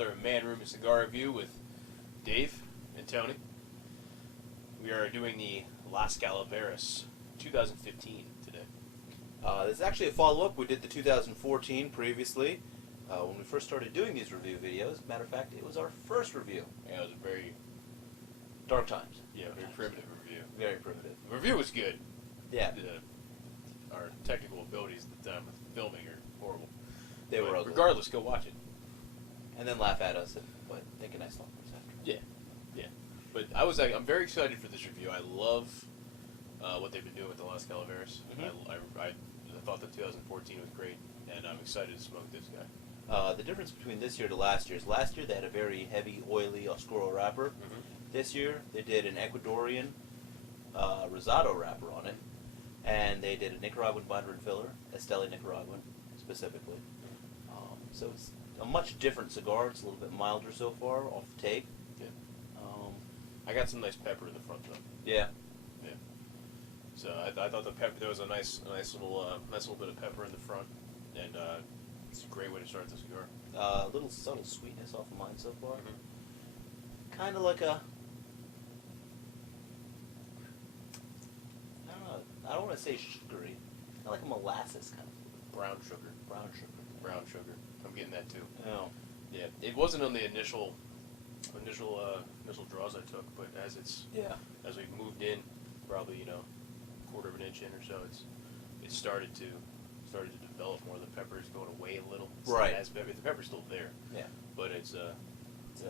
another Man Room Cigar review with Dave and Tony. We are doing the Las Calaveras 2015 today. This is actually a follow-up. We did the 2014 previously when we first started doing these review videos. As a matter of fact, it was our first review. Yeah, it was a very dark times. Yeah, very primitive review. Very primitive. The review was good. Yeah. Our technical abilities at the time with filming are horrible. They were ugly. Regardless, go watch it. And then laugh at us, but think a nice long words after. Yeah, yeah. But I'm very excited for this review. I love what they've been doing with the Las Calaveras. Mm-hmm. I thought the 2014 was great, and I'm excited to smoke this guy. The difference between this year to last year is last year they had a very heavy, oily Oscuro wrapper. Mm-hmm. This year they did an Ecuadorian Rosado wrapper on it, and they did a Nicaraguan binder and filler, Esteli Nicaraguan specifically. So it's a much different cigar. It's a little bit milder so far off the take. Yeah. I got some nice pepper in the front though. Yeah. Yeah. So I thought the pepper, there was a nice little bit of pepper in the front, and it's a great way to start the cigar. A little subtle sweetness off of mine so far. Mm-hmm. Kind of like a, I don't know, I don't want to say sugary. Kind of like a molasses kind of. Brown sugar. Brown sugar. Brown sugar. I'm getting that too. Oh. Yeah. It wasn't on the initial draws I took, but as we moved in, probably quarter of an inch in or so, it started to develop more. The pepper's going away a little. Right. The pepper's still there. Yeah. But it's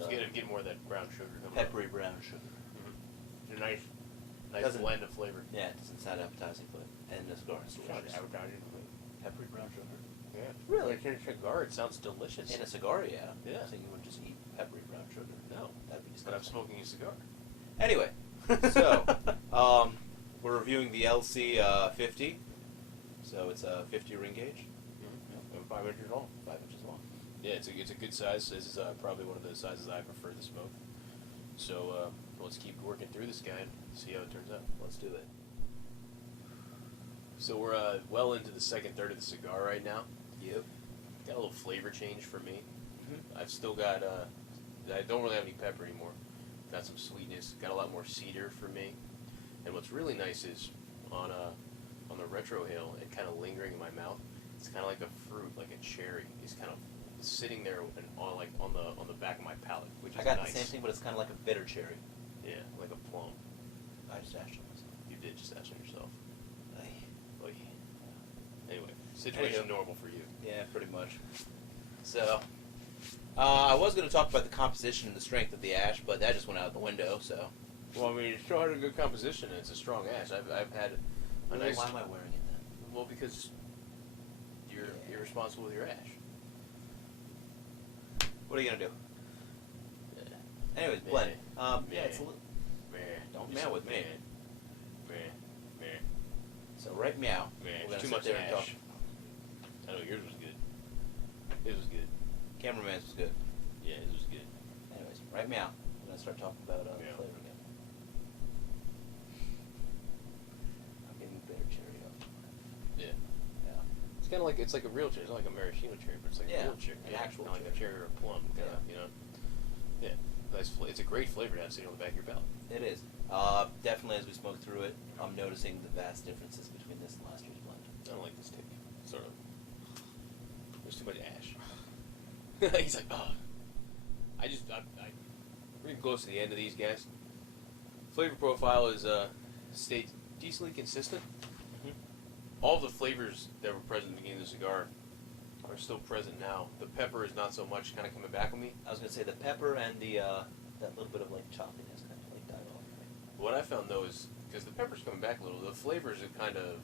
getting more of that brown sugar. Peppery brown sugar. Mm-hmm. It's a nice blend of flavor. Yeah, it doesn't sound appetizing, but and the cigar is delicious. Peppery brown sugar. Yeah. Really? Like in a cigar, it sounds delicious. In a cigar, yeah. Yeah. So you wouldn't just eat peppery brown sugar. No. That'd be But I'm disgusting. smoking a cigar. Anyway, so we're reviewing the LC 50. So it's a 50 ring gauge. Mm-hmm. And 5 inches long. 5 inches long. Yeah, it's a good size. This is probably one of the sizes I prefer to smoke. So let's keep working through this guy and see how it turns out. Let's do it. So we're well into the second third of the cigar right now. Yep. Got a little flavor change for me. Mm-hmm. I've still got, I don't really have any pepper anymore. Got some sweetness. Got a lot more cedar for me. And what's really nice is on the retrohale and kind of lingering in my mouth, it's kind of like a fruit, like a cherry. It's kind of sitting there and on the back of my palate, which is nice. I got the same thing, but it's kind of like a bitter cherry. Yeah, like a plum. I just ashed on myself. You did just ash on yourself. Oy. Anyway, situation normal for you. Yeah, pretty much. So, I was going to talk about the composition and the strength of the ash, but that just went out the window, so. Well, I mean, it still had a good composition, and it's a strong ash. I've had a nice... Why am I wearing it then? Well, because you're responsible with your ash. What are you going to do? Yeah. Anyways, Meh. blend. Meh. Yeah, it's a little... Meh. Don't meow with me. Meh. Meh. So, right meow. Meh. We're gonna Too sit much there and talk. ash. I know, yours was good. His was good. Cameraman's was good. Yeah, his was good. Anyways, right meow. We're going to start talking about Yeah. flavor again. I'm getting bitter cherry off. Yeah. Yeah. It's kind of like, it's like a real cherry. It's not like a maraschino cherry, but it's like Yeah, a real cherry. an actual Like a cherry or a plum, kind of, Yeah. Nice. It's a great flavor to have sitting on the back of your palate. It is. Definitely, as we smoke through it, I'm noticing the vast differences between this and last year's blend. I don't like this take. Sort of. There's too much ash. He's like, oh. I'm getting close to the end of these guys. Flavor profile is stayed decently consistent. Mm-hmm. All the flavors that were present at the beginning of the cigar are still present now. The pepper is not so much kind of coming back on me. I was going to say the pepper and the that little bit of like choppiness kind of like died off. What I found though is, because the pepper's coming back a little, the flavors have kind of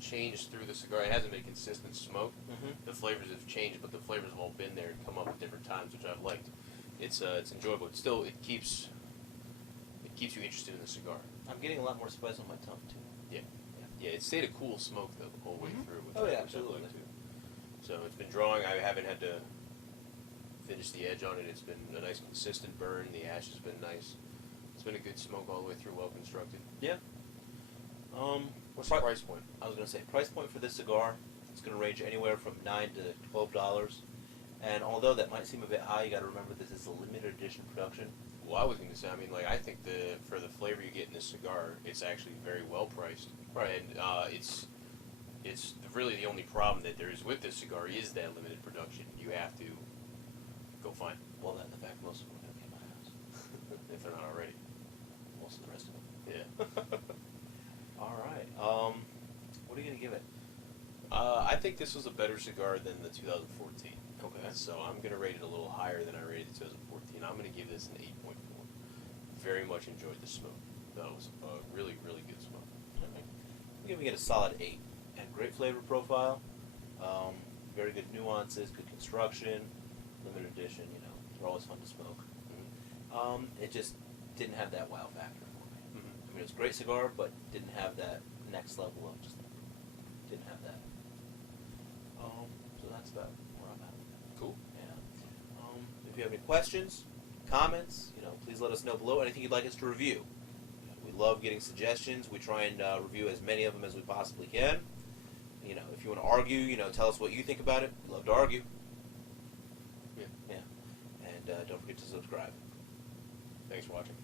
changed through the cigar. It hasn't been consistent smoke. Mm-hmm. The flavors have changed, but the flavors have all been there and come up at different times, which I've liked. It's enjoyable. It's still, it keeps you interested in the cigar. I'm getting a lot more spice on my tongue too. Yeah, it stayed a cool smoke though the whole way Mm-hmm. through. Which Oh, yeah, which I absolutely. like, too. So it's been drawing. I haven't had to finish the edge on it. It's been a nice consistent burn. The ash has been nice. It's been a good smoke all the way through, well constructed. Yeah. What's the price point? I was going to say price point for this cigar. It's going to range anywhere from $9 to $12. And although that might seem a bit high, you got to remember this is a limited edition production. Well, I was going to say, I mean, like, I think for the flavor you get in this cigar, it's actually very well priced. Right. And it's really the only problem that there is with this cigar is that limited production. You have to go find it. Well, that and the fact most of them are going to be in my house. If they're not already. Most of the rest of them. Yeah. All right. What are you going to give it? I think this was a better cigar than the 2014. Okay. So I'm going to rate it a little higher than I rated the 2014. I'm going to give this an 8.4. Very much enjoyed the smoke. That was a really, really good smoke. I'm giving it a solid 8. And great flavor profile. Very good nuances, good construction. Limited edition, you know, they're always fun to smoke. It just didn't have that wow factor for me. I mean, it was a great cigar, but didn't have that next level of just didn't have that. So that's about where I'm at. Cool. Yeah. If you have any questions, comments, you know, please let us know below. Anything you'd like us to review. We love getting suggestions. We try and review as many of them as we possibly can. You know, if you want to argue, you know, tell us what you think about it. We love to argue. Yeah. Yeah. And don't forget to subscribe. Thanks for watching.